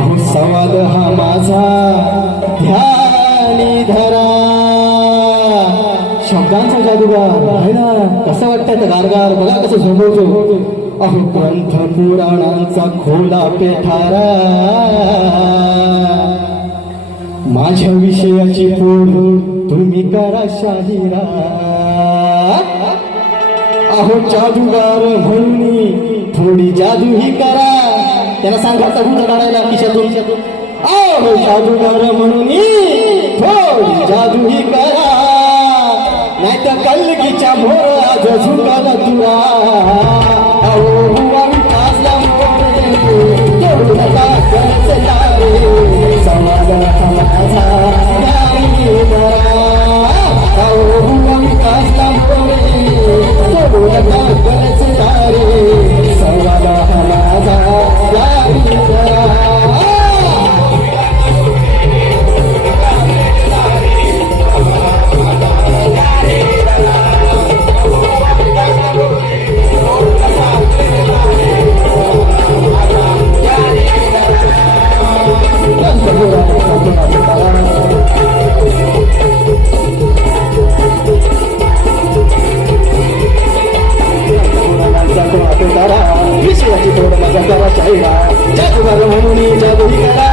अहो संवाद हा माझा ध्यानी धरा. शब्दांचा जादूगार आहे ना, कसं वाटतं गारगार, बघा कसं झोंबवतो. अहो ग्रंथ पुराणांचा खोला पेठारा, माझ्या विषयाची फोड तुम्ही करा शाहिरा. अहो जादूगार म्हणून थोडी जादू ही करा. त्यांना सांगायचा भूत काढायला खिशातून. अहो जादूगार म्हणून थोडी जादू ही करा, नाही तर कलगीच्या मोर आज झुकाला तुरा. अहो हुआ विकासला मोरे तोडू नका गरजदारे, समाज माझा ध्यानी धरा. अहो हुआ विकासला मोरे तोडू नका गरजदारे, समाज माझा ध्यानी धरा. विषयाची थोडं माझा करा शाहिरा, जादूगार म्हणून जादू ही करा.